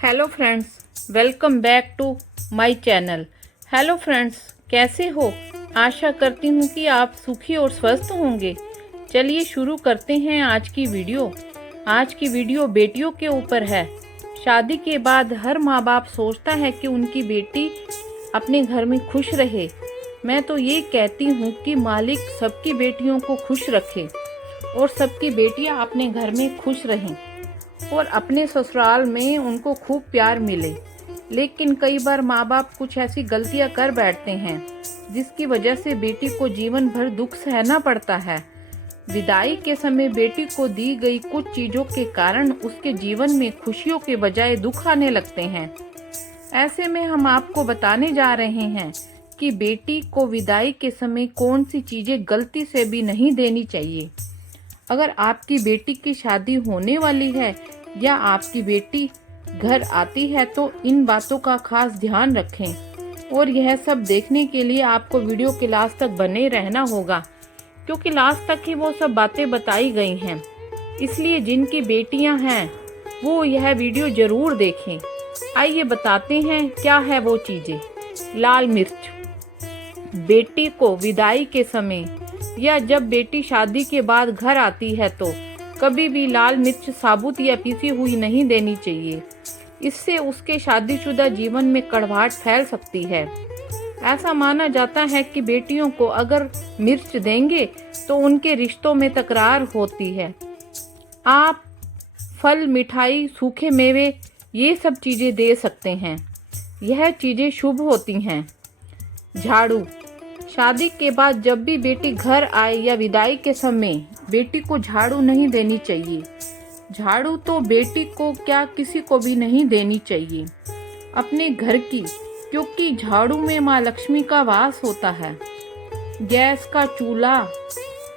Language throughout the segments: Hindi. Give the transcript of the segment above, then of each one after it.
Hello friends, welcome back to my channel. Hello friends, कैसे हो? आशा करती हूँ कि आप सुखी और स्वस्थ होंगे। चलिए शुरू करते हैं आज की वीडियो। आज की वीडियो बेटियों के ऊपर है। शादी के बाद हर माँ बाप सोचता है कि उनकी बेटी अपने घर में खुश रहे। मैं तो ये कहती हूँ कि मालिक सबकी बेटियों को खुश रखे और सबकी बेटियाँ अपने घर में खुश रहें और अपने ससुराल में उनको खूब प्यार मिले। लेकिन कई बार माँ बाप कुछ ऐसी गलतियाँ कर बैठते हैं जिसकी वजह से बेटी को जीवन भर दुख सहना पड़ता है। विदाई के समय बेटी को दी गई कुछ चीज़ों के कारण उसके जीवन में खुशियों के बजाय दुख आने लगते हैं। ऐसे में हम आपको बताने जा रहे हैं कि बेटी को विदाई के समय कौन सी चीज़ें गलती से भी नहीं देनी चाहिए। अगर आपकी बेटी की शादी होने वाली है या आपकी बेटी घर आती है तो इन बातों का खास ध्यान रखें। और यह सब देखने के लिए आपको वीडियो के लास्ट तक बने रहना होगा, क्योंकि लास्ट तक ही वो सब बातें बताई गई हैं। इसलिए जिनकी बेटियां हैं वो यह वीडियो जरूर देखें। आइए बताते हैं क्या है वो चीज़ें। लाल मिर्च। बेटी को विदाई के समय या जब बेटी शादी के बाद घर आती है तो कभी भी लाल मिर्च साबुत या पीसी हुई नहीं देनी चाहिए। इससे उसके शादीशुदा जीवन में कड़वाहट फैल सकती है। ऐसा माना जाता है कि बेटियों को अगर मिर्च देंगे तो उनके रिश्तों में तकरार होती है। आप फल, मिठाई, सूखे मेवे ये सब चीज़ें दे सकते हैं। यह चीज़ें शुभ होती हैं। झाड़ू। शादी के बाद जब भी बेटी घर आए या विदाई के समय बेटी को झाड़ू नहीं देनी चाहिए। झाड़ू तो बेटी को क्या किसी को भी नहीं देनी चाहिए अपने घर की, क्योंकि झाड़ू में माँ लक्ष्मी का वास होता है। गैस का चूल्हा।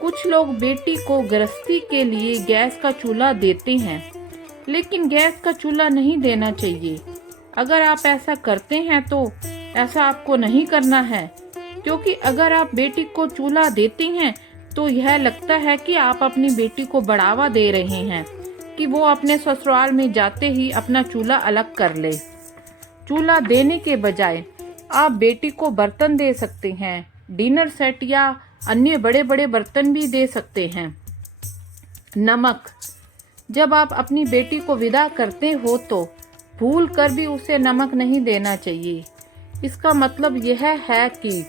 कुछ लोग बेटी को गृहस्थी के लिए गैस का चूल्हा देते हैं, लेकिन गैस का चूल्हा नहीं देना चाहिए। अगर आप ऐसा करते हैं तो ऐसा आपको नहीं करना है, क्योंकि अगर आप बेटी को चूल्हा देते हैं तो यह लगता है कि आप अपनी बेटी को बढ़ावा दे रहे हैं कि वो अपने ससुराल में जाते ही अपना चूल्हा अलग कर ले। चूल्हा देने के बजाय आप बेटी को बर्तन दे सकते हैं। डिनर सेट या अन्य बड़े बड़े बर्तन भी दे सकते हैं। नमक। जब आप अपनी बेटी को विदा करते हो तो भूल कर भी उसे नमक नहीं देना चाहिए। इसका मतलब यह है कि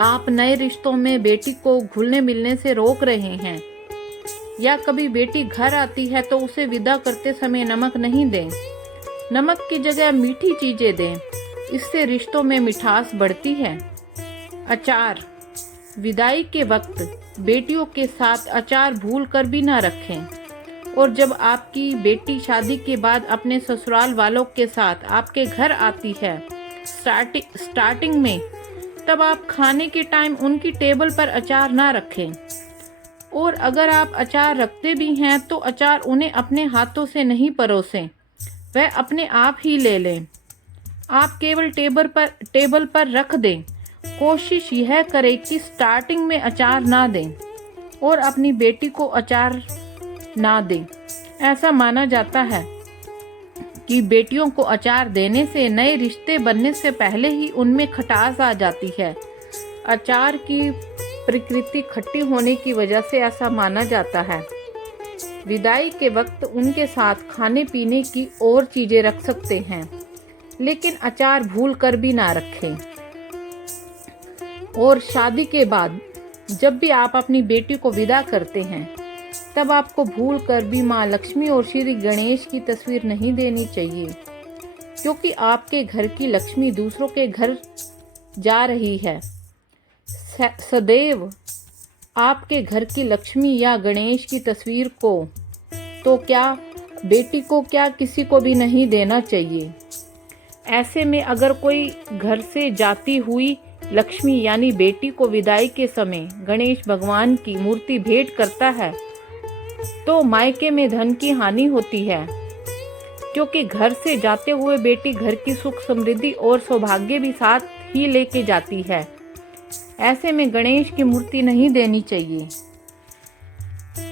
आप नए रिश्तों में बेटी को घुलने मिलने से रोक रहे हैं। या कभी बेटी घर आती है तो उसे विदा करते समय नमक नहीं दें। नमक की जगह मीठी चीजें दें, इससे रिश्तों में मिठास बढ़ती है। अचार। विदाई के वक्त बेटियों के साथ अचार भूल कर भी ना रखें। और जब आपकी बेटी शादी के बाद अपने ससुराल वालों के साथ आपके घर आती है स्टार्टिंग में, तब आप खाने के टाइम उनकी टेबल पर अचार ना रखें। और अगर आप अचार रखते भी हैं तो अचार उन्हें अपने हाथों से नहीं परोसें, वह अपने आप ही ले लें। आप केवल टेबल पर रख दें। कोशिश यह करें कि स्टार्टिंग में अचार ना दें और अपनी बेटी को अचार ना दें। ऐसा माना जाता है कि बेटियों को अचार देने से नए रिश्ते बनने से पहले ही उनमें खटास आ जाती है। अचार की प्रकृति खट्टी होने की वजह से ऐसा माना जाता है। विदाई के वक्त उनके साथ खाने पीने की और चीजें रख सकते हैं, लेकिन अचार भूल कर भी ना रखें। और शादी के बाद जब भी आप अपनी बेटी को विदा करते हैं तब आपको भूल कर भी माँ लक्ष्मी और श्री गणेश की तस्वीर नहीं देनी चाहिए, क्योंकि आपके घर की लक्ष्मी दूसरों के घर जा रही है। सदैव आपके घर की लक्ष्मी या गणेश की तस्वीर को तो क्या बेटी को क्या किसी को भी नहीं देना चाहिए। ऐसे में अगर कोई घर से जाती हुई लक्ष्मी यानी बेटी को विदाई के समय गणेश भगवान की मूर्ति भेंट करता है तो मायके में धन की हानि होती है, क्योंकि घर से जाते हुए बेटी घर की सुख समृद्धि और सौभाग्य भी साथ ही लेके जाती है। ऐसे में गणेश की मूर्ति नहीं देनी चाहिए।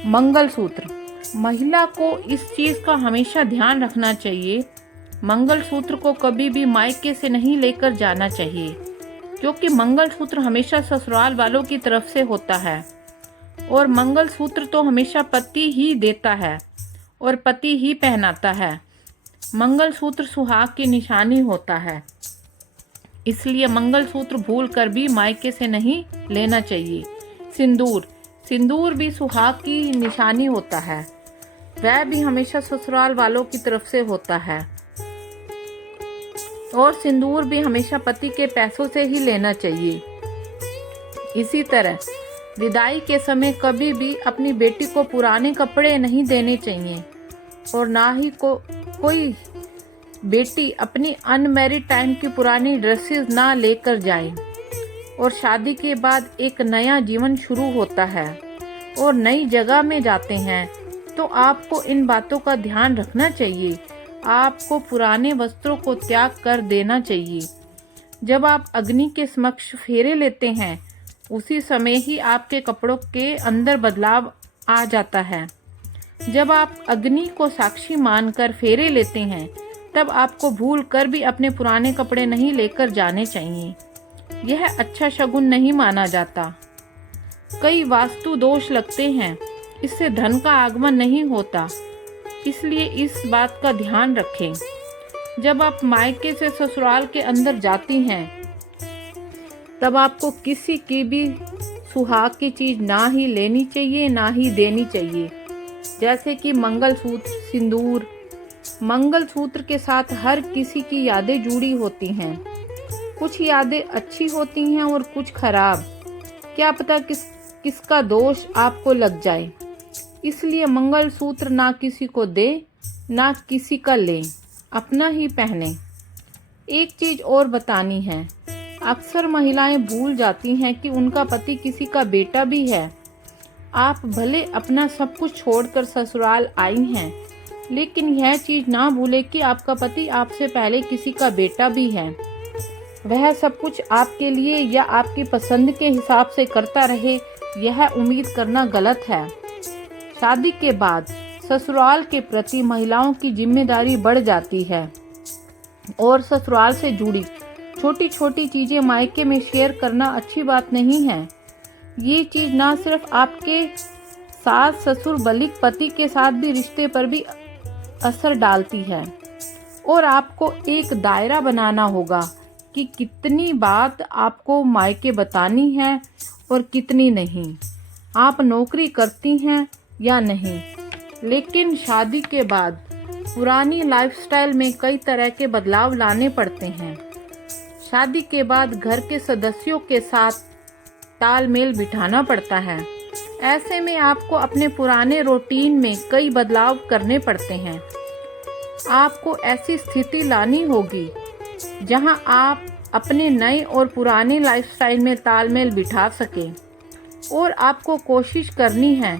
मंगलसूत्र। महिला को इस चीज का हमेशा ध्यान रखना चाहिए मंगलसूत्र को कभी भी मायके से नहीं लेकर जाना चाहिए, क्योंकि मंगलसूत्र हमेशा ससुराल वालों की तरफ से होता है और मंगलसूत्र तो हमेशा पति ही देता है और पति ही पहनाता है। मंगलसूत्र सुहाग की निशानी होता है, इसलिए मंगलसूत्र भूल कर भी मायके से नहीं लेना चाहिए। सिंदूर भी सुहाग की निशानी होता है, वह भी हमेशा ससुराल वालों की तरफ से होता है और सिंदूर भी हमेशा पति के पैसों से ही लेना चाहिए। इसी तरह विदाई के समय कभी भी अपनी बेटी को पुराने कपड़े नहीं देने चाहिए और ना ही कोई बेटी अपनी अनमैरिड टाइम की पुरानी ड्रेसेस ना लेकर जाए। और शादी के बाद एक नया जीवन शुरू होता है और नई जगह में जाते हैं, तो आपको इन बातों का ध्यान रखना चाहिए। आपको पुराने वस्त्रों को त्याग कर देना चाहिए। जब आप अग्नि के समक्ष फेरे लेते हैं, उसी समय ही आपके कपड़ों के अंदर बदलाव आ जाता है। जब आप अग्नि को साक्षी मानकर फेरे लेते हैं, तब आपको भूल कर भी अपने पुराने कपड़े नहीं लेकर जाने चाहिए। यह अच्छा शगुन नहीं माना जाता। कई वास्तु दोष लगते हैं, इससे धन का आगमन नहीं होता, इसलिए इस बात का ध्यान रखें। जब आप मायके से ससुराल के अंदर जाती हैं, तब आपको किसी की भी सुहाग की चीज ना ही लेनी चाहिए ना ही देनी चाहिए, जैसे कि मंगलसूत्र, सिंदूर। मंगलसूत्र के साथ हर किसी की यादें जुड़ी होती हैं। कुछ यादें अच्छी होती हैं और कुछ खराब। क्या पता किसका दोष आपको लग जाए। इसलिए मंगलसूत्र ना किसी को दे ना किसी का ले, अपना ही पहने। एक चीज और बतानी है, अक्सर महिलाएं भूल जाती हैं कि उनका पति किसी का बेटा भी है। आप भले अपना सब कुछ छोड़कर ससुराल आई हैं, लेकिन यह चीज ना भूले कि आपका पति आपसे पहले किसी का बेटा भी है। वह सब कुछ आपके लिए या आपकी पसंद के हिसाब से करता रहे, यह उम्मीद करना गलत है। शादी के बाद ससुराल के प्रति महिलाओं की जिम्मेदारी बढ़ जाती है और ससुराल से जुड़ी छोटी छोटी चीजें मायके में शेयर करना अच्छी बात नहीं है। ये चीज ना सिर्फ आपके सास ससुर बल्कि पति के साथ भी रिश्ते पर भी असर डालती है और आपको एक दायरा बनाना होगा कि कितनी बात आपको मायके बतानी है और कितनी नहीं। आप नौकरी करती हैं या नहीं, लेकिन शादी के बाद पुरानी लाइफस्टाइल में कई तरह के बदलाव लाने पड़ते हैं। शादी के बाद घर के सदस्यों के साथ तालमेल बिठाना पड़ता है। ऐसे में आपको अपने पुराने रूटीन में कई बदलाव करने पड़ते हैं। आपको ऐसी स्थिति लानी होगी जहां आप अपने नए और पुराने लाइफस्टाइल में तालमेल बिठा सकें और आपको कोशिश करनी है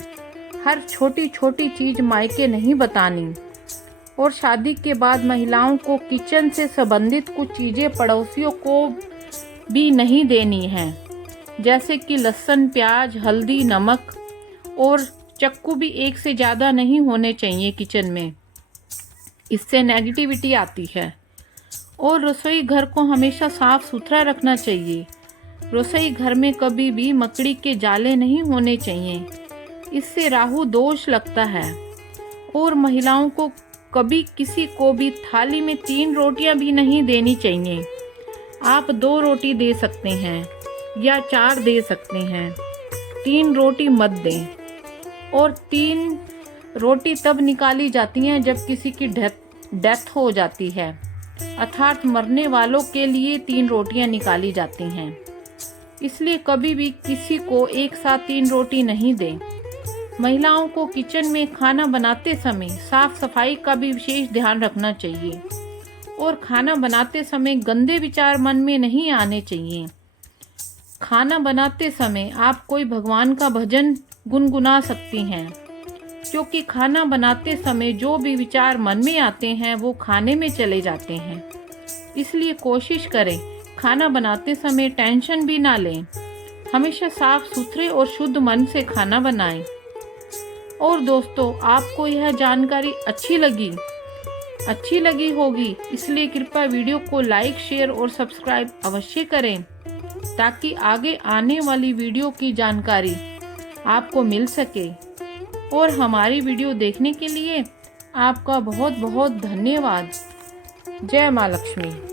हर छोटी छोटी चीज मायके नहीं बतानी। और शादी के बाद महिलाओं को किचन से संबंधित कुछ चीजें पड़ोसियों को भी नहीं देनी है, जैसे कि लहसुन, प्याज, हल्दी, नमक और चक्कू भी एक से ज़्यादा नहीं होने चाहिए किचन में। इससे नेगेटिविटी आती है। और रसोई घर को हमेशा साफ सुथरा रखना चाहिए। रसोई घर में कभी भी मकड़ी के जाले नहीं होने चाहिए, इससे राहु दोष लगता है। और महिलाओं को कभी किसी को भी थाली में 3 रोटियां भी नहीं देनी चाहिए। आप 2 रोटी दे सकते हैं या 4 दे सकते हैं, 3 रोटी मत दें। और 3 रोटी तब निकाली जाती हैं जब किसी की डेथ हो जाती है, अर्थात मरने वालों के लिए 3 रोटियां निकाली जाती हैं। इसलिए कभी भी किसी को एक साथ 3 रोटी नहीं दें। महिलाओं को किचन में खाना बनाते समय साफ सफाई का भी विशेष ध्यान रखना चाहिए और खाना बनाते समय गंदे विचार मन में नहीं आने चाहिए। खाना बनाते समय आप कोई भगवान का भजन गुनगुना सकती हैं, क्योंकि खाना बनाते समय जो भी विचार मन में आते हैं वो खाने में चले जाते हैं। इसलिए कोशिश करें खाना बनाते समय टेंशन भी ना लें। हमेशा साफ सुथरे और शुद्ध मन से खाना बनाएं। और दोस्तों, आपको यह जानकारी अच्छी लगी अच्छी लगी होगी, इसलिए कृपया वीडियो को लाइक, शेयर और सब्सक्राइब अवश्य करें ताकि आगे आने वाली वीडियो की जानकारी आपको मिल सके। और हमारी वीडियो देखने के लिए आपका बहुत बहुत धन्यवाद। जय माँ लक्ष्मी।